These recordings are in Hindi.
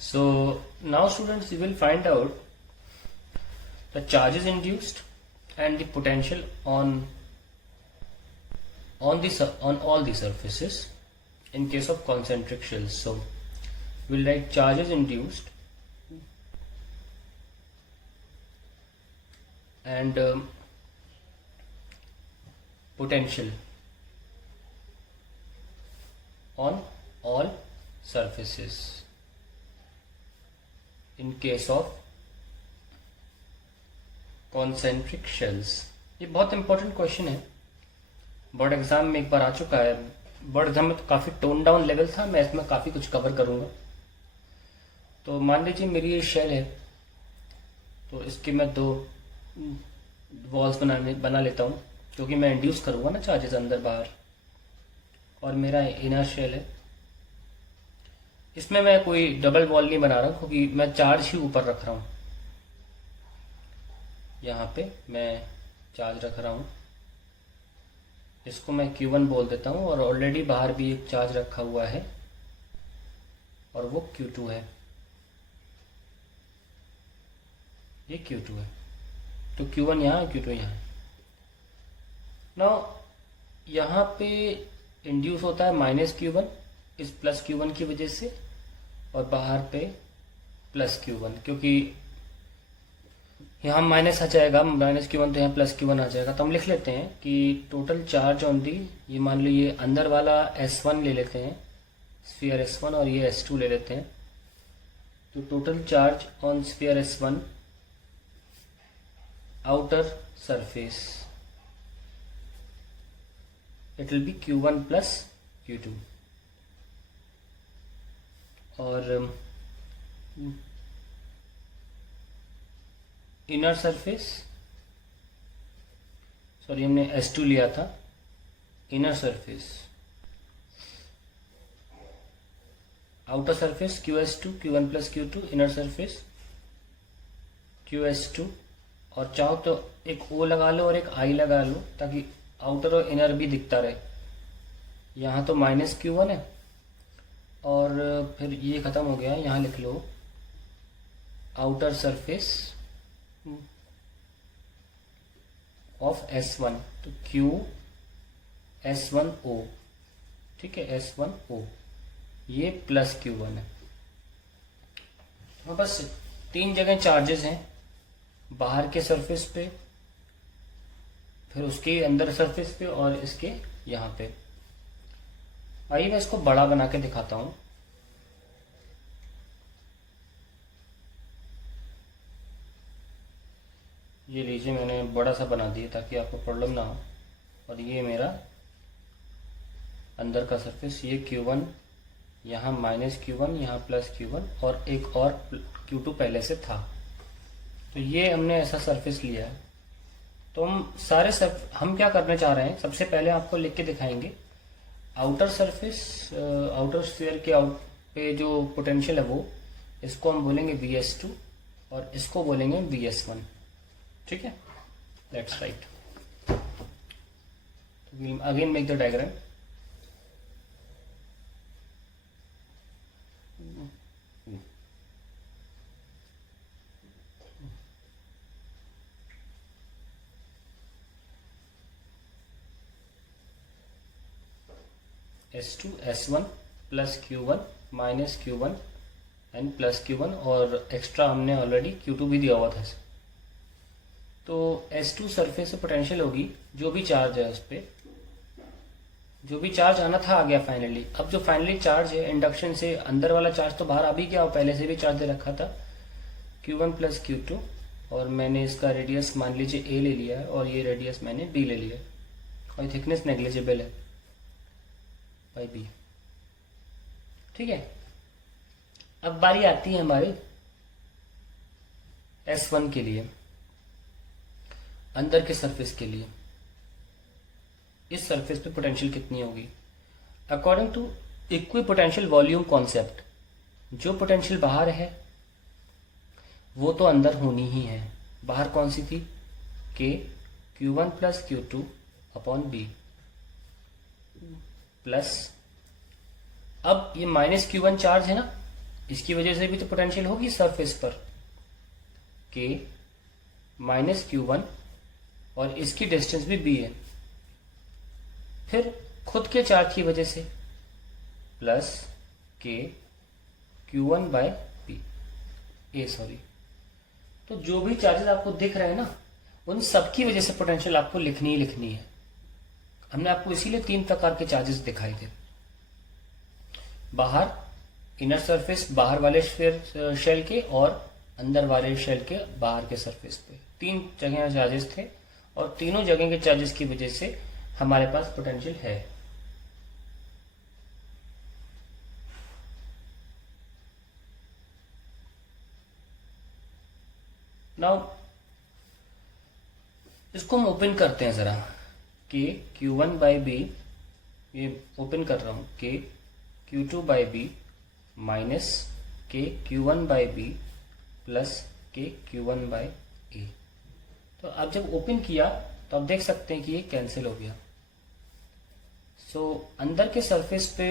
So now students, we will find out the charges induced and the potential on all the surfaces in case of concentric shells. So we'll write charges induced and potential on all surfaces in case of concentric shells. ये बहुत इंपॉर्टेंट क्वेश्चन है, बोर्ड एग्जाम में एक बार आ चुका है. बोर्ड एग्जाम में तो काफी टोन डाउन लेवल था, मैं इसमें काफी कुछ कवर करूंगा. तो मान लीजिए मेरी ये शेल है, तो इसके मैं दो वॉल्स बना लेता हूँ, क्योंकि मैं इंड्यूस करूंगा ना चार्जेस अंदर बाहर. और मेरा इनर शेल है, इसमें मैं कोई डबल वॉल नहीं बना रहा क्योंकि मैं चार्ज ही ऊपर रख रहा हूँ. यहाँ पे मैं चार्ज रख रहा हूँ, इसको मैं Q1 बोल देता हूँ. और ऑलरेडी बाहर भी एक चार्ज रखा हुआ है और वो Q2 है, ये Q2 है. तो Q1 यहाँ, Q2 यहाँ. नाउ यहाँ पे इंड्यूस होता है माइनस Q1 इस प्लस Q1 की वजह से, और बाहर पे प्लस Q1, क्योंकि यहाँ माइनस आ जाएगा, माइनस Q1 तो यहाँ प्लस Q1 आ जाएगा. तो हम लिख लेते हैं कि टोटल चार्ज ऑन दी, ये मान लो ये अंदर वाला S1 ले लेते हैं, स्फीयर S1, और ये S2 ले लेते हैं. तो total charge on sphere S1 outer surface, it will be Q1 plus Q2. और इनर सरफेस, सॉरी हमने S2 लिया था, inner surface, outer surface QS2, Q1 plus Q2, inner surface QS2. और चाहो तो एक O लगा लो और एक I लगा लो, ताकि आउटर और इनर भी दिखता रहे. यहाँ तो माइनस Q1 है, और फिर ये खत्म हो गया. यहाँ लिख लो आउटर सरफेस ऑफ S1, तो Q S1O, ठीक है, S1O, ये प्लस Q1 है. तो बस तीन जगह चार्जेस हैं, बाहर के सरफेस पे, फिर उसके अंदर सरफेस पे, और इसके यहाँ पे. आइए मैं इसको बड़ा बना के दिखाता हूँ. ये लीजिए, मैंने बड़ा सा बना दिया ताकि आपको प्रॉब्लम ना हो. और ये मेरा अंदर का सरफेस, ये Q1, यहाँ माइनस Q1, यहाँ प्लस Q1, और एक और Q2 पहले से था. तो ये हमने ऐसा सरफेस लिया है. तो हम क्या करने चाह रहे हैं, सबसे पहले आपको लिख के दिखाएंगे. आउटर सरफेस, आउटर स्फीयर के आउट पे जो पोटेंशियल है वो, इसको हम बोलेंगे Vs2 और इसको बोलेंगे Vs1. ठीक है, let's write. Again make the diagram. S2 S1 plus Q1 minus Q1 and plus Q1, और एक्स्ट्रा हमने ऑलरेडी Q2 भी दिया हुआ था. तो S2 सरफेस से पोटेंशियल होगी, जो भी चार्ज है उस पर, जो भी चार्ज आना था आ गया फाइनली. अब जो फाइनली चार्ज है इंडक्शन से, अंदर वाला चार्ज तो बाहर आ भी गया, और पहले से भी चार्ज दे रखा था Q1 प्लस Q2, और मैंने इसका रेडियस मान लीजिए A ले लिया है, और ये रेडियस मैंने B ले लिया है, और थिकनेस नेग्लिजिबल है बाई B. ठीक है, अब बारी आती है हमारे S1 के लिए, अंदर के सरफेस के लिए. इस सरफेस पे पोटेंशियल कितनी होगी? According to equipotential volume concept, जो पोटेंशियल बाहर है वो तो अंदर होनी ही है. बाहर कौन सी थी? K Q1 plus Q2 upon B plus, अब ये माइनस Q1 चार्ज है ना, इसकी वजह से भी तो पोटेंशियल होगी सरफेस पर, के माइनस Q1, और इसकी डिस्टेंस भी b है। फिर खुद के चार्ज की वजह से प्लस के Q1 बाय बी सॉरी। तो जो भी चार्जेस आपको दिख रहे हैं ना, उन सब की वजह से पोटेंशियल आपको लिखनी ही लिखनी है। हमने आपको इसीलिए 3 प्रकार के चार्जेस दिखाए थे। बाहर इनर सरफेस बाहर वाले शेल के, और अंदर वाले शेल के बाहर के सरफेस पे 3 जगह चार्जेस थे, और तीनों जगह के चार्जेस की वजह से हमारे पास पोटेंशियल है। नाउ इसको हम ओपन करते हैं जरा, के Q1 बाई बी, ये ओपन कर रहा हूं, के Q2 बाई बी माइनस के Q1 बाई बी प्लस के Q1 बाई ए। तो आप जब ओपन किया तो आप देख सकते हैं कि ये कैंसिल हो गया। सो अंदर के सरफेस पे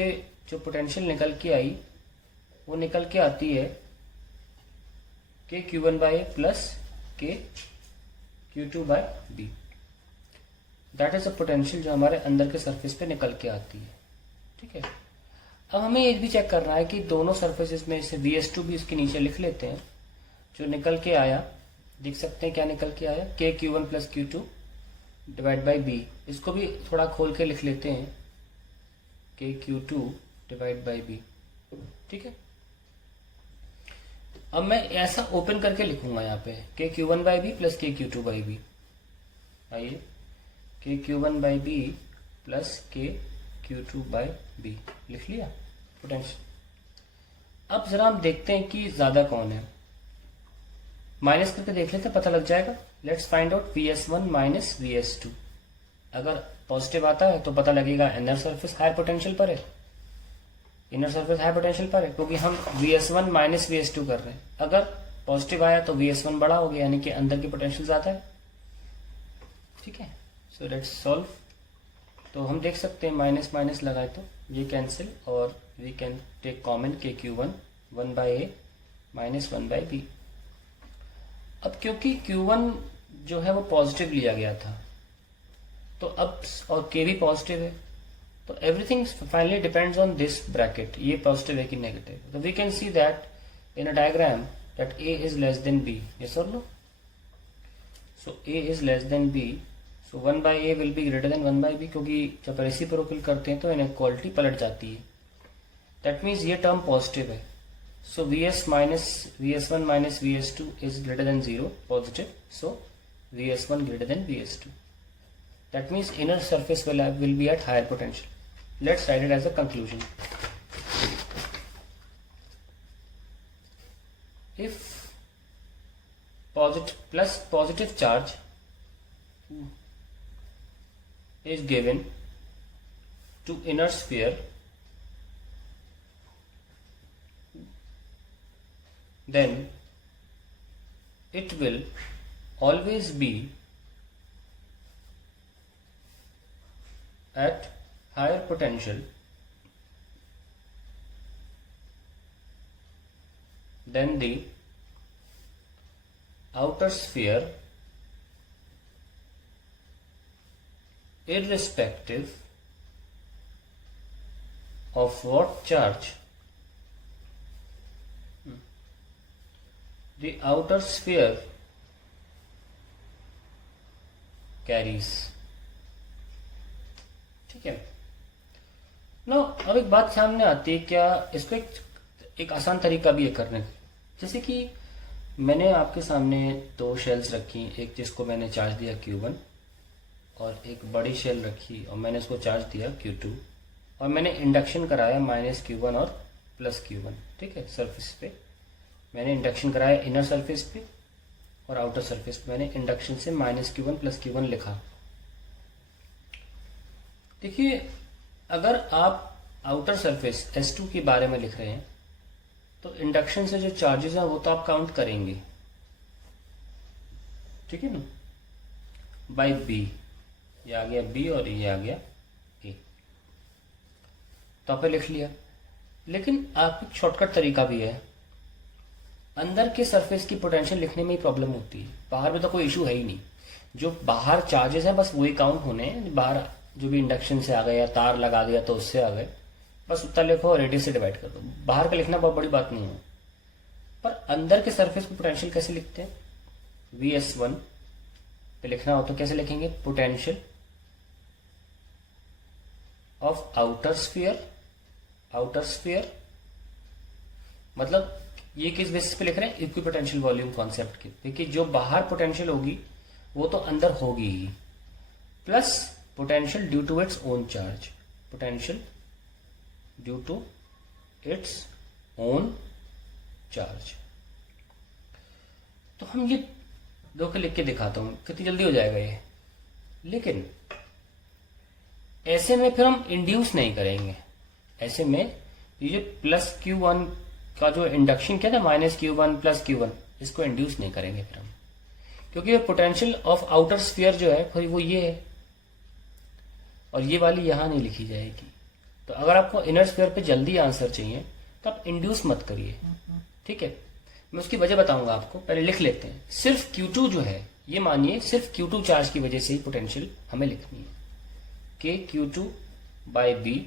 जो पोटेंशियल निकल के आई वो निकल के आती है के Q1 by A plus K Q2 by B. That is a potential जो हमारे अंदर के सरफेस पे निकल के आती है। ठीक है, अब हमें ये भी चेक करना है कि दोनों सरफेसेस में से VS2 भी इसके नीचे लिख लेते हैं। जो निकल के आया, देख सकते हैं क्या निकल के आया, के Q1 plus Q2 divide by B. इसको भी थोड़ा खोल के लिख लेते हैं, के Q2 डिवाइड बाई बी। ठीक है, अब मैं ऐसा ओपन करके लिखूंगा यहाँ पे, के Q1 by B plus K Q2 by B. आइए, के Q1 by B plus K Q2 by B लिख लिया पोटेंशियल। अब जरा हम देखते हैं कि ज्यादा कौन है, माइनस करके देख लेते हैं, पता लग जाएगा। Let's find out VS1 minus VS2। अगर पॉजिटिव आता है तो पता लगेगा इनर सरफेस हाई पोटेंशियल पर है, इनर सरफेस हाई पोटेंशियल पर है, क्योंकि हम VS1 माइनस VS2 कर रहे हैं। अगर पॉजिटिव आया तो VS1 बड़ा हो गया, यानी कि अंदर की पोटेंशियल ज्यादा है। ठीक है, सो लेट्स सॉल्व। तो हम देख सकते हैं माइनस माइनस लगाए तो ये कैंसिल, और we can take common K Q1 1 by A minus 1 by B. अब क्योंकि Q1 जो है वो पॉजिटिव लिया गया था, तो अब और K भी पॉजिटिव है, तो everything finally depends on this bracket, ये पॉजिटिव है कि नेगेटिव। तो we can see that in a diagram that A is less than B। Yes और no? So A is less than B, so 1 by A will be greater than 1 by B, क्योंकि जब रेसिप्रोकल करते हैं तो इनइक्वालिटी पलट जाती है। दैट मीन्स ये टर्म पॉजिटिव है। सो VS1 minus VS2 is greater than 0, positive, so VS1 greater than VS2। That means inner surface will be at higher potential. Let's write it as a conclusion. If positive charge is given to inner sphere, then it will always be at higher potential than the outer sphere, irrespective of what charge the outer sphere carries. ठीक है ना? अब एक बात सामने आती है, क्या इसको एक आसान तरीका भी है करने का। जैसे कि मैंने आपके सामने 2 शेल्स रखी, एक जिसको मैंने चार्ज दिया Q1 और एक बड़ी शेल रखी और मैंने उसको चार्ज दिया Q2, और मैंने इंडक्शन कराया माइनस Q1 और प्लस Q1। ठीक है, सरफेस पे मैंने इंडक्शन कराया, इनर सरफेस पे और आउटर सरफेस पे मैंने इंडक्शन से माइनस Q1 प्लस Q1 लिखा। देखिए, अगर आप आउटर सरफेस S2 के बारे में लिख रहे हैं तो इंडक्शन से जो चार्जेस हैं वो तो आप काउंट करेंगे, ठीक है ना, बाई B। ये आ गया B और ये आ गया A, तो आपने लिख लिया। लेकिन आप एक शॉर्टकट तरीका भी है, अंदर के सरफेस की पोटेंशियल लिखने में ही प्रॉब्लम होती है, बाहर में तो कोई इशू है ही नहीं। जो बाहर चार्जेस हैं बस वही काउंट होने हैं, बाहर जो भी इंडक्शन से आ गए या तार लगा दिया तो उससे आ गए, बस उतना लिखो और रेडियस से डिवाइड कर दो। बाहर का लिखना बहुत बड़ी बात नहीं है। पर अंदर के सरफेस को पोटेंशियल कैसे लिखते हैं? VS1 पे लिखना हो तो कैसे लिखेंगे? Potential of outer sphere. Outer sphere मतलब ये किस बेसिस पे लिख रहे हैं? इक्विपोटेंशियल वॉल्यूम कॉन्सेप्ट के। देखिए जो बाहर पोटेंशियल होगी वो तो अंदर होगी ही, plus potential due to its own charge. Potential due to its own charge. तो हम ये दो के लिख के दिखाता हूं, कितनी जल्दी हो जाएगा ये। लेकिन ऐसे में फिर हम इंड्यूस नहीं करेंगे। ऐसे में ये जो प्लस Q1 का जो इंडक्शन क्या था, -Q1 प्लस Q1, इसको इंड्यूस नहीं करेंगे फिर हम, क्योंकि ये पोटेंशियल ऑफ आउटर स्फीयर जो है फिर वो ये है, और ये वाली यहां नहीं लिखी जाएगी। तो अगर आपको इनर स्फीयर पे जल्दी आंसर चाहिए तो आप इंड्यूस मत करिए, ठीक है। मैं उसकी वजह बताऊंगा आपको, पहले लिख लेते हैं। सिर्फ Q2 जो है, ये मानिए सिर्फ Q2 चार्ज की वजह से ही पोटेंशियल हमें लिखनी है। KQ2 बाय B,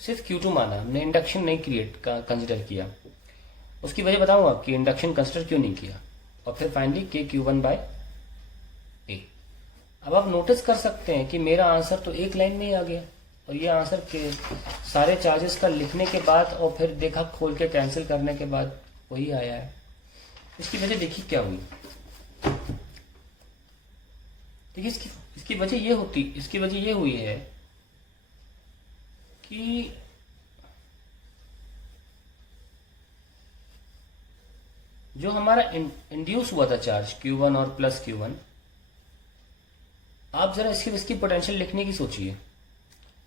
सिर्फ Q2 माना हमने, इंडक्शन नहीं कंसिडर किया। उसकी वजह बताऊंगा कि इंडक्शन कंसिडर क्यों नहीं किया। और फिर फाइनली KQ1 बाय A। अब आप नोटिस कर सकते हैं कि मेरा आंसर तो एक लाइन में ही आ गया, और ये आंसर के सारे चार्जेस का लिखने के बाद और फिर देखा खोल के कैंसिल करने के बाद वही आया है। इसकी वजह देखिए क्या हुई। देखिए इसकी वजह ये हुई है कि जो हमारा इंड्यूस हुआ था चार्ज Q1 और प्लस Q1, आप जरा इसकी पोटेंशियल लिखने की सोचिए।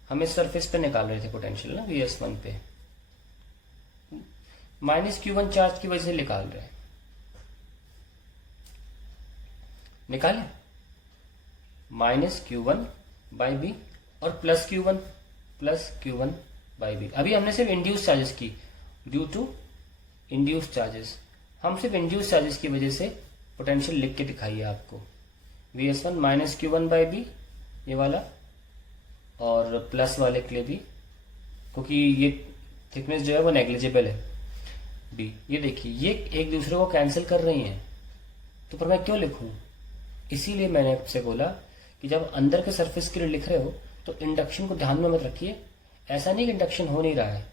हम इस सरफेस पे निकाल रहे थे पोटेंशियल ना, VS1 पे, -Q1 चार्ज की वजह से निकाल रहे हैं। निकाले -Q1 बाई B और प्लस Q1 बाई B। अभी हमने सिर्फ इंड्यूस चार्जेस की, ड्यू टू इंड्यूस चार्जेस, हम सिर्फ इंड्यूस चार्जेस की वजह से पोटेंशियल लिख के दिखाइए आपको। VS1 -Q1 बाई B ये वाला, और प्लस वाले के लिए भी, क्योंकि ये थिकनेस जो है वो नेग्लिजिबल है B। ये देखिए ये एक दूसरे को कैंसिल कर रही हैं, तो पर मैं क्यों लिखूं? इसीलिए मैंने आपसे बोला कि जब अंदर के सरफेस के लिए लिख रहे हो तो इंडक्शन को ध्यान में मत रखिए। ऐसा नहीं कि इंडक्शन हो नहीं रहा है,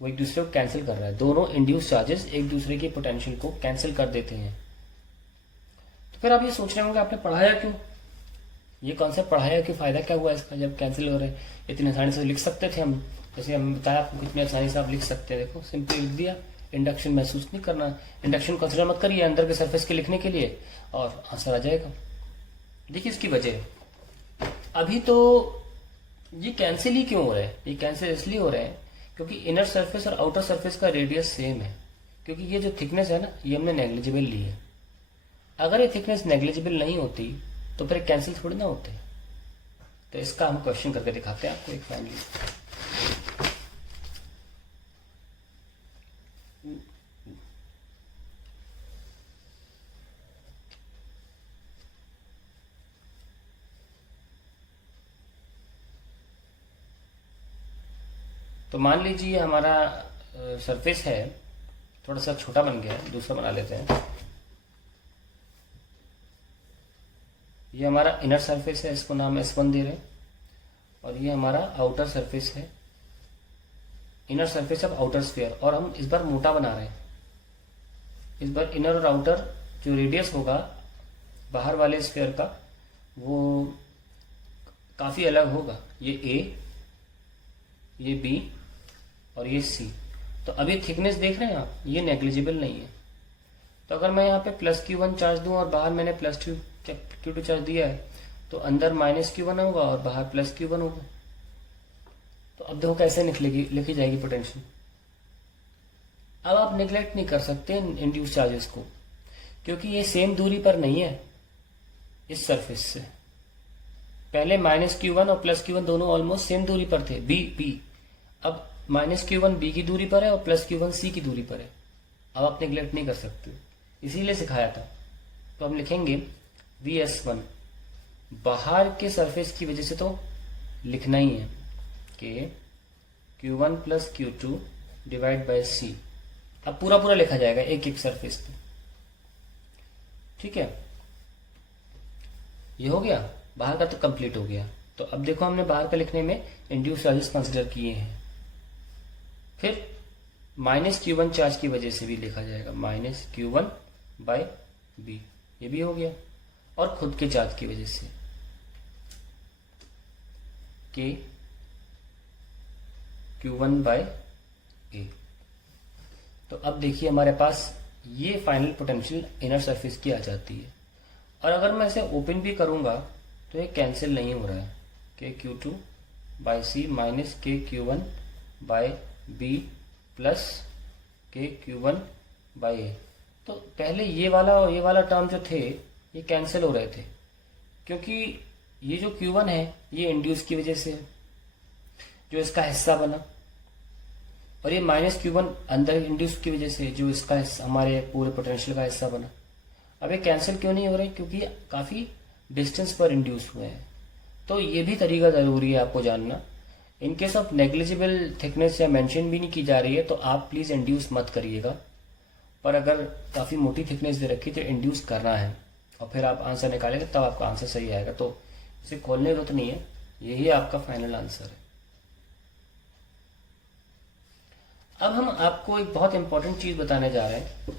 वो एक दूसरे को कैंसिल कर रहा है। दोनों इंड्यूस चार्जेस एक दूसरे की पोटेंशियल को कैंसिल कर देते हैं। तो फिर आप ये सोच रहे होंगे आपने पढ़ाया क्यों, ये कॉन्सेप्ट पढ़ाया कि फायदा क्या हुआ इसका जब कैंसिल हो रहे हैं। इतनी आसानी से लिख सकते थे हम, जैसे हम बताया आपको कितनी आसानी से आप लिख सकते हैं। देखो सिंपली लिख दिया, इंडक्शन महसूस नहीं करना, इंडक्शन कंसिडर मत करिए अंदर के सरफेस के लिखने के लिए, और आंसर आ जाएगा। देखिए इसकी वजह, अभी तो ये कैंसिल ही क्यों हो रहा है? ये कैंसिल इसलिए हो रहा है क्योंकि इनर सरफेस और आउटर सरफेस का रेडियस सेम है। क्योंकि ये जो थिकनेस है ना, ये हमने नेग्लिजिबल ली है। अगर ये थिकनेस नेग्लिजिबल नहीं होती तो फिर कैंसिल थोड़ी ना होते। तो इसका हम क्वेश्चन करके दिखाते हैं आपको एक फाइनली। तो मान लीजिए हमारा सरफेस है, थोड़ा सा छोटा बन गया है, दूसरा बना लेते हैं। ये हमारा इनर सरफेस है, इसको नाम S1 दे रहे हैं, और ये हमारा आउटर सरफेस है, inner surface of outer sphere. और हम इस बार मोटा बना रहे हैं। इस बार इनर और आउटर जो रेडियस होगा बाहर वाले स्फीयर का, वो काफी अलग होगा। ये A, ये B और ये C। तो अभी थिकनेस देख रहे हैं आप, ये नेग्लिजिबल नहीं है। तो अगर मैं यहाँ पे प्लस Q1 चार्ज दूं और बाहर मैंने प्लस Q2 चार्ज दिया है, तो अंदर -Q1 होगा और बाहर प्लस Q1 होगा। तो अब देखो कैसे लिखी जाएगी पोटेंशियल। अब आप निगलेक्ट नहीं कर सकते इंड्यूस चार्जेस को, क्योंकि ये सेम दूरी पर नहीं है इस सरफेस से। पहले -Q1 और प्लस Q1 दोनों ऑलमोस्ट सेम दूरी पर थे, B। अब -Q1 B की दूरी पर है और प्लस Q1 C की दूरी पर है। अब आप नेग्लेक्ट नहीं कर सकते, इसीलिए सिखाया था। तो हम लिखेंगे Vs1 बाहर के सरफेस की वजह से तो लिखना ही है कि Q1 plus Q2 divide by C। अब पूरा पूरा लिखा जाएगा एक एक सरफेस पे, ठीक है। ये हो गया, बाहर का तो कंप्लीट हो गया। तो अब देखो हमने बाहर का लिखने में इंड्यूस चार्जेस कंसिडर किए हैं। फिर माइनस Q1 चार्ज की वजह से भी लिखा जाएगा माइनस Q1 बाय B, ये भी हो गया। और खुद के चार्ज की वजह से K Q1 बाय A। तो अब देखिए हमारे पास ये फाइनल पोटेंशियल इनर सरफेस की आ जाती है। और अगर मैं इसे ओपन भी करूंगा तो ये कैंसिल नहीं हो रहा है, K Q2 by C minus K Q1 by B plus K Q1 by A। तो पहले ये वाला और ये वाला टर्म जो थे ये कैंसिल हो रहे थे, क्योंकि ये जो Q1 है ये इंड्यूस की वजह से है, जो इसका हिस्सा बना, और ये माइनस Q1 अंदर इंड्यूस की वजह से जो इसका हमारे पूरे पोटेंशियल का हिस्सा बना। अब ये कैंसिल क्यों नहीं हो रहे, क्योंकि काफी डिस्टेंस पर इंड्यूस हुए हैं। तो ये भी तरीका जरूरी है आपको जानना। In case of negligible thickness या मेंशन भी नहीं की जा रही है तो आप प्लीज इंड्यूस मत करिएगा, पर अगर काफी मोटी थिकनेस दे रखी तो इंड्यूस करना है और फिर आप आंसर निकालेंगे तब आपका आंसर सही आएगा। तो इसे खोलने की जरूरत नहीं है, यही आपका फाइनल आंसर है। अब हम आपको एक बहुत इंपॉर्टेंट चीज बताने जा रहे हैं।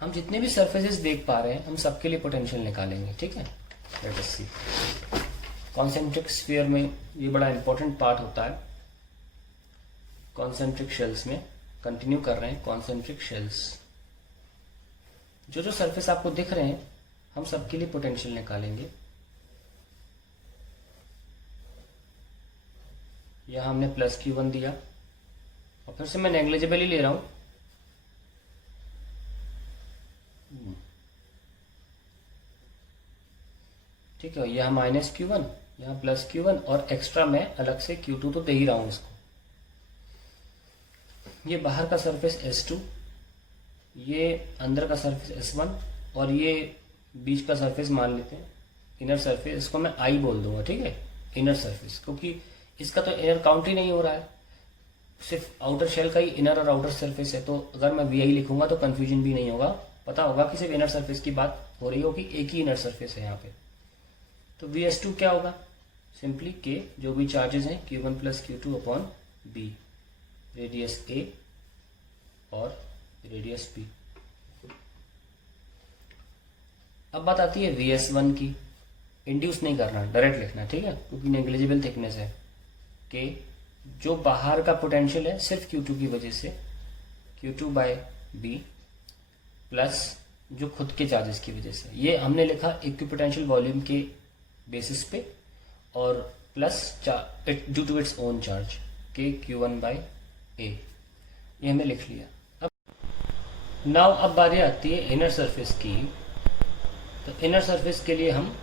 हम जितने भी सरफेसेस देख पा रहे हैं हम सबके लिए पोटेंशियल निकालेंगे, ठीक है। लेट अस सी। कॉन्सेंट्रिक स्फीयर में ये बड़ा इंपॉर्टेंट पार्ट होता है। कॉन्सेंट्रिक शेल्स में कंटिन्यू कर रहे हैं। कॉन्सेंट्रिक शेल्स, जो जो सरफेस आपको दिख रहे हैं हम सबके लिए पोटेंशियल निकालेंगे। यहां हमने प्लस Q1 दिया और फिर से मैं नेग्लिजिबल ही ले रहा हूं, ठीक है। यहाँ माइनस Q1, यहाँ प्लस Q1 और एक्स्ट्रा मैं अलग से Q2 तो दे ही रहा हूं इसको। ये बाहर का सरफेस S2, ये अंदर का सरफेस S1 और ये बीच का सरफेस मान लेते हैं इनर सरफेस, इसको मैं I बोल दूंगा, ठीक है, इनर सरफेस, क्योंकि इसका तो इनर काउंट ही नहीं हो रहा है, सिर्फ आउटर शेल का ही इनर और आउटर सरफेस है। तो अगर मैं VI लिखूंगा तो कंफ्यूजन भी नहीं होगा, पता होगा कि सिर्फ इनर सरफेस की बात हो रही होगी, एक ही इनर सरफेस है यहाँ पे। तो Vs2 क्या होगा, सिंपली K जो भी चार्जेस हैं Q1 plus Q2 upon B, radius A और रेडियस B। अब बात आती है Vs1 की। इंड्यूस नहीं करना, डायरेक्ट लिखना, ठीक है, क्योंकि नेग्लिजिबल थिकनेस है। K जो बाहर का पोटेंशियल है सिर्फ Q2 की वजह से, Q2 बाय B प्लस जो खुद के चार्जेस की वजह से, ये हमने लिखा इक्विपोटेंशियल वॉल्यूम के बेसिस पे, और plus due to its own charge K Q1 by A, ये हमने लिख लिया। अब नाउ अब बारी आती है इनर सरफेस की। तो इनर सरफेस के लिए हम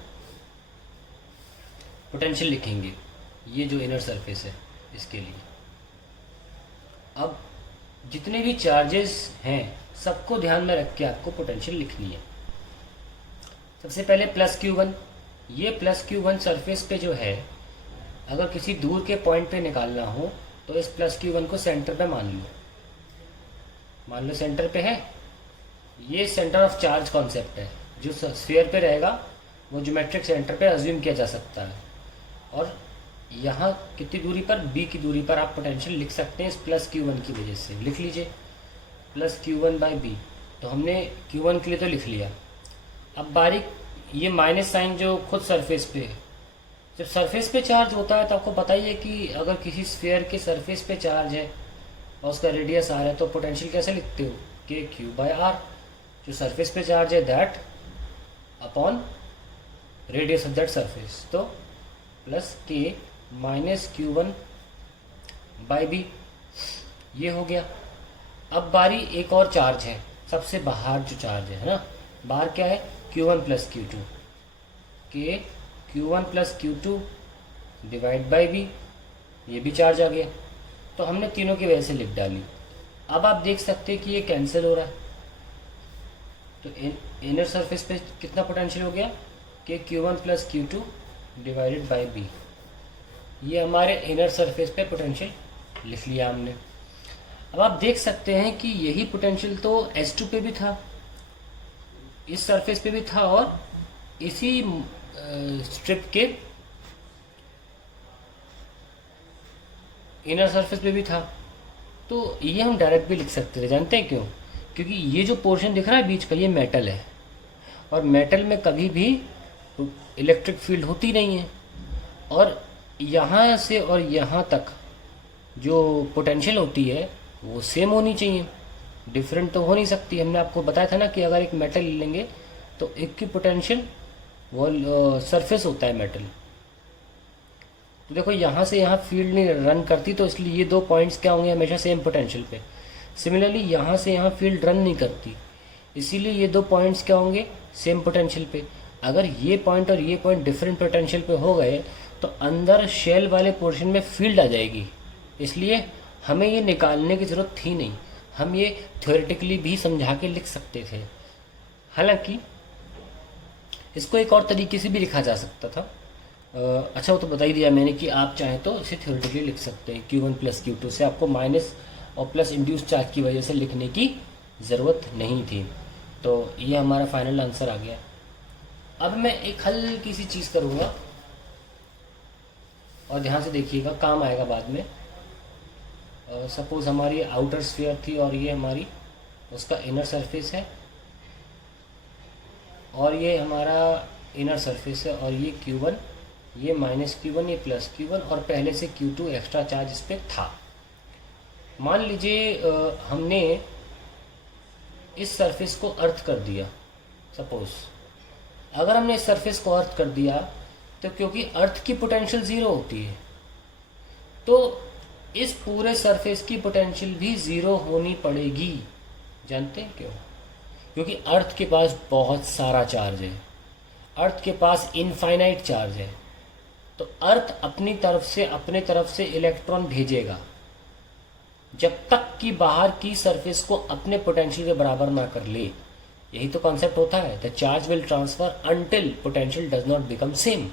पोटेंशियल लिखेंगे, ये जो इनर सरफेस है इसके लिए। अब जितने भी चार्जेस हैं सबको ध्यान में रख के आपको पोटेंशियल लिखनी है। सबसे पहले प्लस Q1, ये प्लस Q1 सरफेस पे जो है, अगर किसी दूर के पॉइंट पे निकालना हो तो इस प्लस Q1 को सेंटर पे मान लो सेंटर पे है। ये सेंटर ऑफ चार्ज कॉन्सेप्ट है, जो स्फीयर पे रहेगा वो ज्योमेट्रिक सेंटर पे अज्यूम किया जा सकता है। और यहाँ कितनी दूरी पर, B की दूरी पर आप पोटेंशियल लिख सकते हैं इस प्लस Q1 की वजह से। लिख लीजिए प्लस Q1 बाय B। तो हमने Q1 के लिए तो लिख लिया। अब बारीक ये माइनस साइन जो खुद सरफेस पे है, जब सरफेस पे चार्ज होता है तो आपको पता ही है कि अगर किसी स्फीयर के सरफेस पे चार्ज है और उसका रेडियस R है तो पोटेंशियल कैसे लिखते हो, K Q बाय R। जो सरफेस पे चार्ज है that upon radius of that surface, तो plus K minus Q1 by B, ये हो गया। अब बारी एक और चार्ज है, सबसे बाहर जो चार्ज है ना, बाहर क्या है, Q1 plus Q2, K Q1 plus Q2 divide by B, ये भी चार्ज आ गया। तो हमने तीनों की वजह से लिख डाली। अब आप देख सकते हैं कि ये कैंसिल हो रहा है, तो इनर सरफेस पे कितना पोटेंशियल हो गया कि Q1 plus Q2 divided by B. ये हमारे इनर सरफेस पे पोटेंशियल लिख लिया हमने। अब आप देख सकते हैं कि यही पोटेंशियल तो S2 पे भी था, इस सरफेस पे भी था, और इसी स्ट्रिप के इनर सरफेस पे भी था। तो ये हम डायरेक्ट भी लिख सकते थे। जानते हैं क्यों? क्योंकि ये जो पोर्शन दिख रहा है बीच का, ये मेटल है, और मेटल में कभी भी इलेक्ट्रिक फील्ड होती नहीं है, और यहाँ से और यहाँ तक जो पोटेंशियल होती है वो सेम होनी चाहिए, डिफरेंट तो हो नहीं सकती। हमने आपको बताया था ना कि अगर एक मेटल ले लेंगे तो एक की पोटेंशियल वो सरफेस होता है मेटल। तो देखो यहाँ से यहाँ फील्ड नहीं रन करती, तो इसलिए ये 2 पॉइंट्स क्या होंगे, हमेशा सेम पोटेंशियल पे। सिमिलरली यहाँ से यहाँ फील्ड रन नहीं करती, इसीलिए ये 2 पॉइंट्स क्या होंगे, सेम पोटेंशियल पे। अगर ये पॉइंट और ये पॉइंट डिफरेंट पोटेंशियल पे हो गए तो अंदर शेल वाले पोर्शन में फील्ड आ जाएगी, इसलिए हमें ये निकालने की ज़रूरत थी नहीं, हम ये थ्योरेटिकली भी समझा के लिख सकते थे। हालांकि इसको एक और तरीके से भी लिखा जा सकता था। अच्छा, वो तो बता ही दिया मैंने कि आप चाहें तो इसे थ्योरेटिकली लिख सकते हैं Q1 प्लस Q2 से, आपको माइनस और प्लस इंड्यूस चार्ज की वजह से लिखने की ज़रूरत नहीं थी। तो ये हमारा फाइनल आंसर आ गया। अब मैं एक हल्की सी चीज़ करूँगा और ध्यान से देखिएगा, काम आएगा बाद में। सपोज़ हमारी आउटर स्फीयर थी और ये हमारी उसका इनर सरफेस है, और ये हमारा इनर सरफेस है, और ये Q1, ये माइनस Q1, ये प्लस Q1, और पहले से Q2 एक्स्ट्रा चार्ज इस पर था। मान लीजिए हमने इस सरफेस को अर्थ कर दिया। सपोज अगर हमने इस सरफेस को अर्थ कर दिया तो क्योंकि अर्थ की पोटेंशियल 0 होती है, तो इस पूरे सरफेस की पोटेंशियल भी 0 होनी पड़ेगी। जानते हैं क्यों? क्योंकि अर्थ के पास बहुत सारा चार्ज है, अर्थ के पास इनफाइनाइट चार्ज है, तो अर्थ अपनी तरफ से इलेक्ट्रॉन भेजेगा जब तक कि बाहर की सरफेस को अपने पोटेंशियल के बराबर ना कर ले। यही तो कॉन्सेप्ट होता है, the charge will transfer until potential does not become same.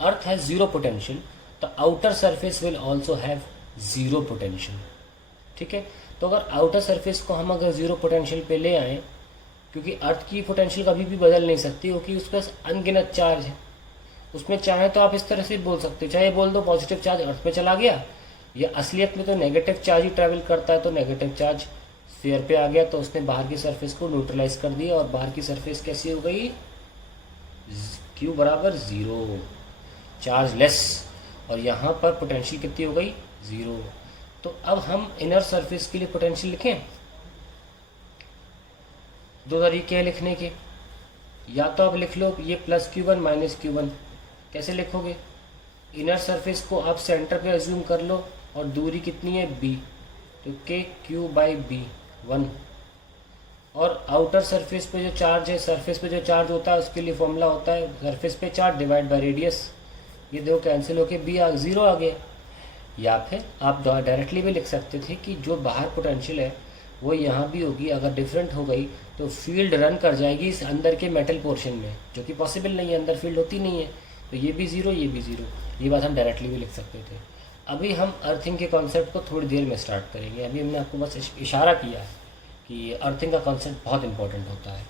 Earth has 0 potential, the outer surface will also have 0 potential. ठीक है, तो अगर आउटर सरफेस को हम अगर 0 पोटेंशियल पे ले आए, क्योंकि अर्थ की पोटेंशियल कभी भी बदल नहीं सकती, क्योंकि उसके पास अनगिनत चार्ज है। उसमें चाहे तो आप इस तरह से बोल सकते हो, चाहे बोल दो पॉजिटिव चार्ज अर्थ में चला गया, या असलियत में तो नेगेटिव चार्ज ही ट्रैवल करता है, तो नेगेटिव चार्ज स्फीयर पे आ गया, तो उसने बाहर की सरफेस को न्यूट्रलाइज कर दिया, और बाहर की सरफेस कैसी हो गई, Q बराबर 0, चार्ज लेस, और यहाँ पर पोटेंशियल कितनी हो गई, 0। तो अब हम इनर सरफेस के लिए पोटेंशियल लिखें। 2 तरीके हैं लिखने के, या तो आप लिख लो ये प्लस Q1 माइनस Q1। कैसे लिखोगे? इनर सरफेस को आप सेंटर पे अज्यूम कर लो, और दूरी कितनी है b, तो KQ/B1। और आउटर सरफेस पे जो चार्ज है, सरफेस पे जो चार्ज होता है उसके लिए फॉर्मूला होता है सरफेस पे चार्ज डिवाइड बाय रेडियस। ये देखो कैंसिल होके B 0 आ गया। या फिर आप डायरेक्टली भी लिख सकते थे कि जो बाहर पोटेंशियल है वो यहाँ भी होगी, अगर डिफरेंट हो गई तो फील्ड रन कर जाएगी इस अंदर के मेटल पोर्शन में, जो कि पॉसिबल नहीं है, अंदर फील्ड होती नहीं है, तो ये भी 0, ये भी 0। ये बात हम डायरेक्टली भी लिख सकते थे। अभी हम अर्थिंग के कॉन्सेप्ट को थोड़ी देर में स्टार्ट करेंगे। अभी हमने आपको बस इशारा किया है कि अर्थिंग का कॉन्सेप्ट बहुत इंपॉर्टेंट होता है।